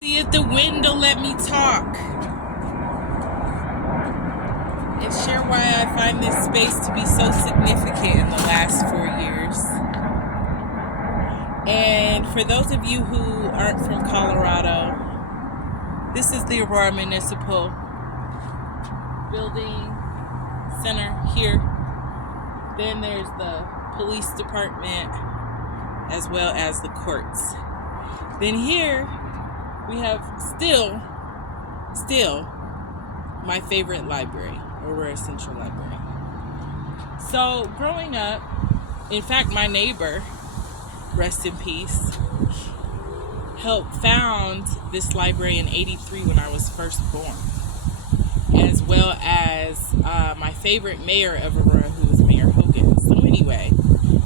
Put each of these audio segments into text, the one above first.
See if the wind will let me talk and share why I find this space to be so significant in the last 4 years. And for those of you who aren't from Colorado, this is the Aurora Municipal Building Center here. Then there's the police department as well as the courts. Then here we have still my favorite library, Aurora Central Library. So growing up, in fact, my neighbor, rest in peace, helped found this library in '83 when I was first born, as well as my favorite mayor of Aurora, who was Mayor Hogan. So anyway,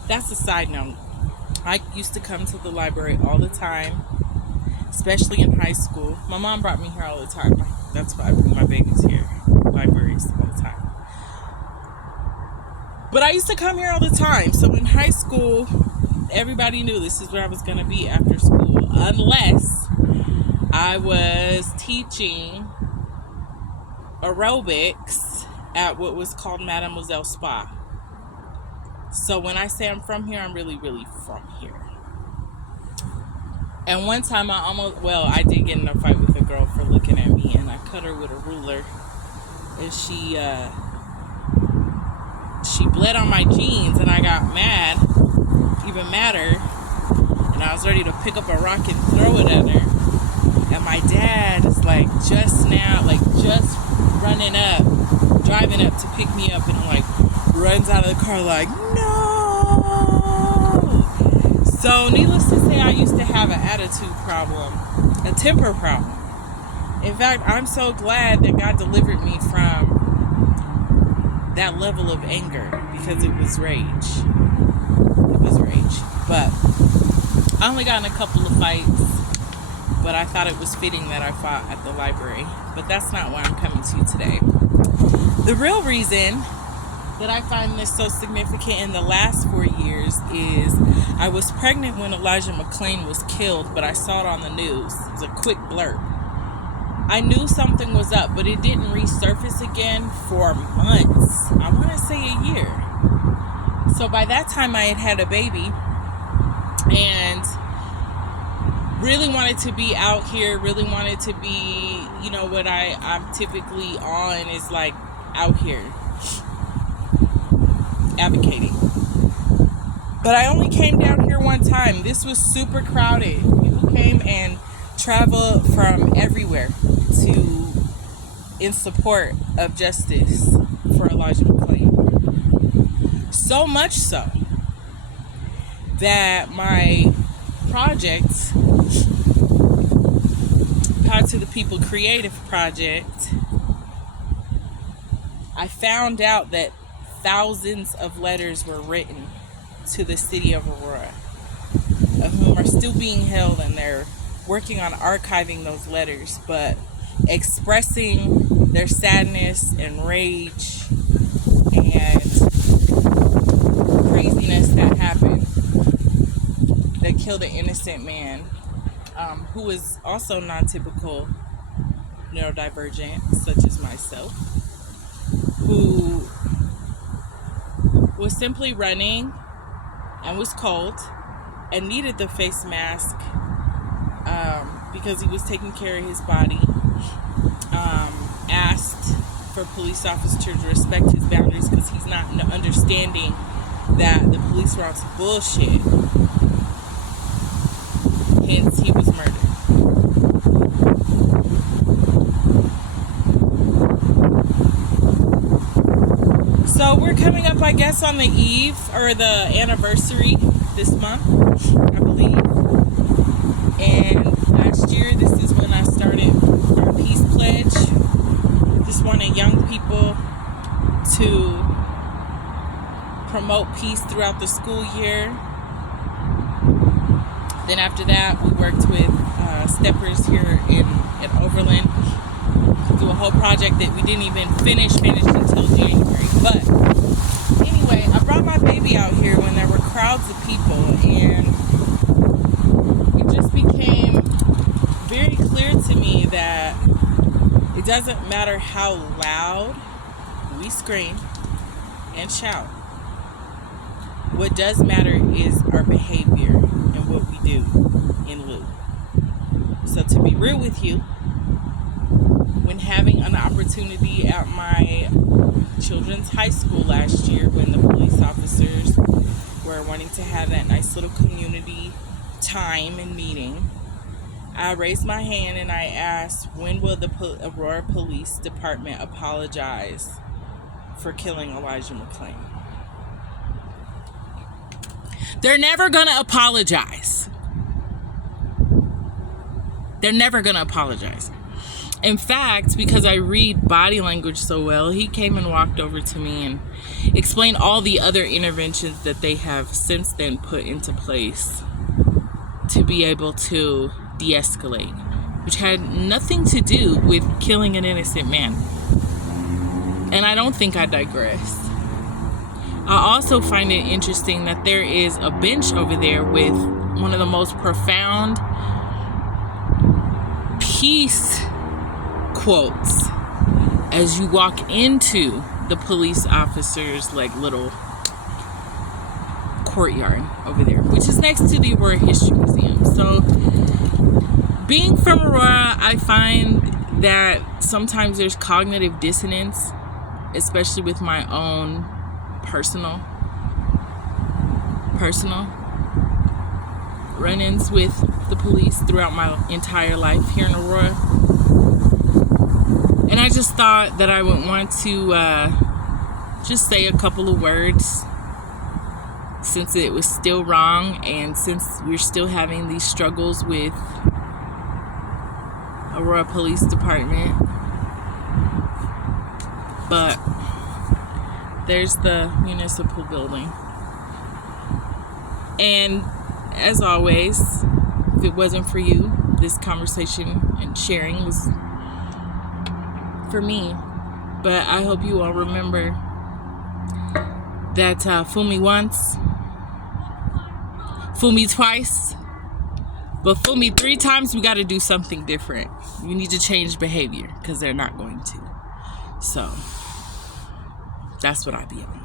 that's a side note. I used to come to the library all the time, especially in high school. My mom brought me here all the time. That's why I bring my babies here, libraries all the time. But I used to come here all the time. So in high school, everybody knew this is where I was going to be after school, unless I was teaching aerobics at what was called Mademoiselle Spa. So when I say I'm from here, I'm really, really from here. And one time I did get in a fight with a girl for looking at me, and I cut her with a ruler, and she bled on my jeans, and I got mad, even madder, and I was ready to pick up a rock and throw it at her. And my dad is just running up, driving up to pick me up, and runs out of the car no. So needless to say, I used to have an attitude problem, a temper problem. In fact, I'm so glad that God delivered me from that level of anger, because it was rage. It was rage. But I only got in a couple of fights, but I thought it was fitting that I fought at the library. But that's not why I'm coming to you today. The real reason that I find this so significant in the last 4 years is I was pregnant when Elijah McClain was killed, but I saw it on the news. It was a quick blurb. I knew something was up, but it didn't resurface again for months. I want to say a year. So by that time I had had a baby and really wanted to be out here, really wanted to be, what I'm typically on is out here advocating. But I only came down here one time. This was super crowded. People came and traveled from everywhere in support of justice for Elijah McClain. So much so that my project, Power to the People Creative Project, I found out that thousands of letters were written to the city of Aurora, of whom are still being held, and they're working on archiving those letters, but expressing their sadness and rage and craziness that happened, that killed an innocent man, who was also non-typical neurodivergent, such as myself, who was simply running and was cold and needed the face mask because he was taking care of his body. Asked for police officers to respect his boundaries because he's not understanding that the police were on some bullshit. Hence, he was murdered. So we're coming up, I guess, on the eve or the anniversary this month, I believe. And last year, this is when I started our Peace Pledge. Just wanted young people to promote peace throughout the school year. Then after that, we worked with steppers here in Overland to do a whole project that we didn't even finish until January. But anyway, I brought my baby out here when there were crowds of people, and it just became very clear clear to me that it doesn't matter how loud we scream and shout. What does matter is our behavior and what we do in lieu. So to be real with you, when having an opportunity at my children's high school last year, when the police officers were wanting to have that nice little community time and meeting, I raised my hand and I asked, when will the Aurora Police Department apologize for killing Elijah McClain? They're never going to apologize. They're never going to apologize. In fact, because I read body language so well, he came and walked over to me and explained all the other interventions that they have since then put into place to be able to de-escalate, which had nothing to do with killing an innocent man. And I don't think I digress. I also find it interesting that there is a bench over there with one of the most profound peace quotes as you walk into the police officers' like little courtyard over there, which is next to the Aurora History Museum. So being from Aurora, I find that sometimes there's cognitive dissonance, especially with my own personal run-ins with the police throughout my entire life here in Aurora. And I just thought that I would want to just say a couple of words, since it was still wrong and since we're still having these struggles with Aurora Police Department. But there's the municipal building. And as always, if it wasn't for you, this conversation and sharing was for me. But I hope you all remember that fool me once, fool me twice, but fool me 3 times, we got to do something different. You need to change behavior, because they're not going to. So that's what I be on.